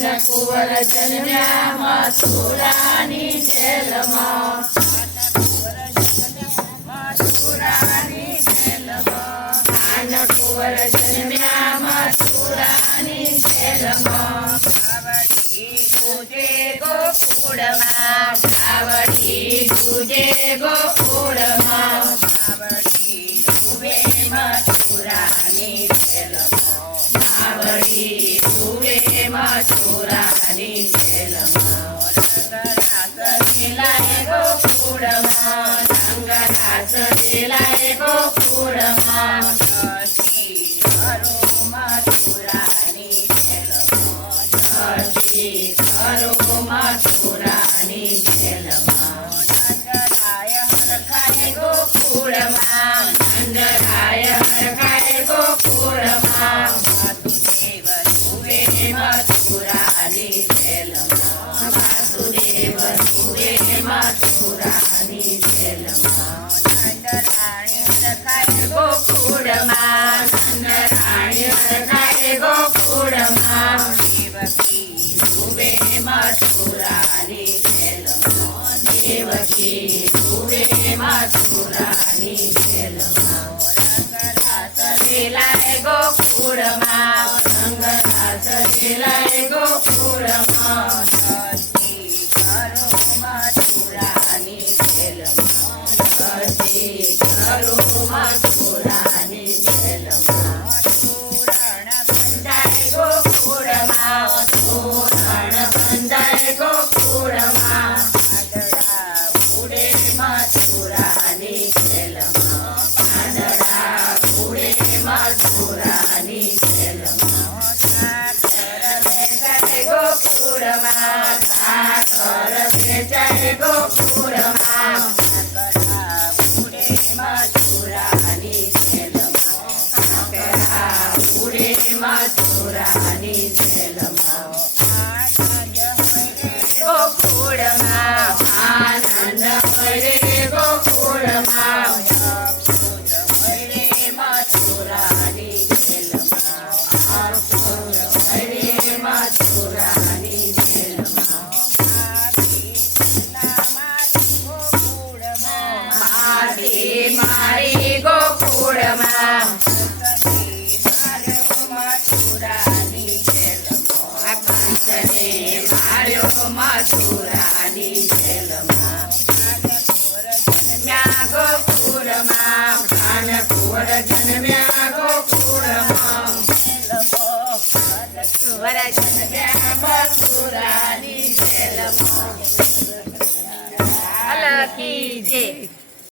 કુંવર જન્મ્યા મથુરાની જેલમાં. કુંવર જન્મ્યા મથુરાની જેલમાં. આવડી તુજે ગોકુળમાં, આવડી તુજે ગોકુળમાં. આવડી તુવે મથુરાની જેલમાં. આવડી તુવે મથુરાની જેલમાં. રંગરાસ લીલાએ ગોકુળમાં. રંગરાસ લીલાએ ગોકુળમાં. દસી કરો મથુરાની જેલમાં. હસી કરો મથુરાની જેલમાં. નંદરાય હરખાય ગોકુળમાં. નંદરાય હરખાય ગોકુળમાં. વાસુદેવ તુવે મથુરાની જેલમાં. વાસુદેવ તુવે મથુરાની જેલમાં. નંદરાણી હરખાય ગોકુળમાં. નંદરાણી હરખાય ગોકુળમાં. દેવકી તુવે મથુરાની જેલમાં. દેવકી તુવે મથુરાની જેલમાં. રંગરાસ લીલાએ ગોકુળમાં. રંગરાસ લીલાએ ગોકુળમાં. દસી કરો મથુરાની જેલમાં. હસી કરો મથુરાની જેલમાં. તોરણ બંધાય ગોકુળમાં. તોરણ બંધાય ગોકુળમાં. પાંદડા ઉડે મથુરાની જેલમાં. પાંદડા ઉડે મથુરાની જેલમાં. સાકર વેચાય ગોકુળમાં. સાકર વેચાય ગોકુળમાં. સાકરા ઉડે મથુરાની જેલમાં. સાકરા ઉડે મથુરાની જેલમાં. આનંદ હરે ગોકુળમાં. આનંદ હરે ગોકુળમાં. અપુજ હરે મથુરાની જેલમાં. અપુજ હરે મથુરાની જેલમાં. માટી મારી ગોકુળમાં. કંસને માર્યો મથુરાની જેલમાં. જન્મ્યા ગોકુળમાં. કાનકુંવર જન્મ્યા ગોકુળમાં. કુંવર જન્મ્યા મથુરાની જેલમાં. અલકી જય.